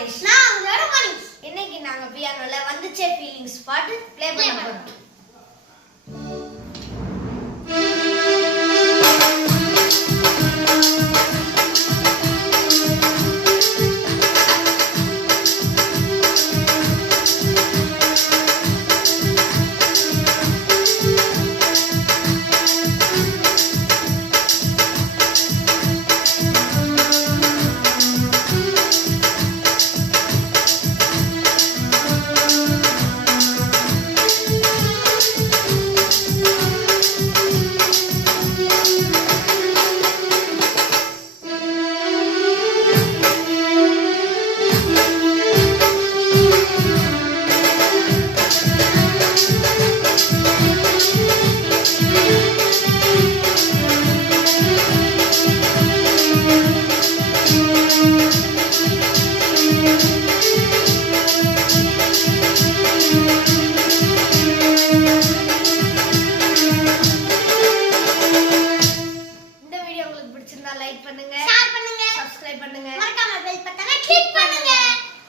ராஜேஷ். நான் உங்களோட மணிஷ். இன்னைக்கு நாங்க பியானோல வந்துச்சே ஃபீலிங்ஸ் பாட்டு ப்ளே பண்ண போறோம். ஷேர் பண்ணுங்க, சப்ஸ்கிரைப் பண்ணுங்க, மறக்காம பெல் பட்டனை கிளிக் பண்ணுங்க.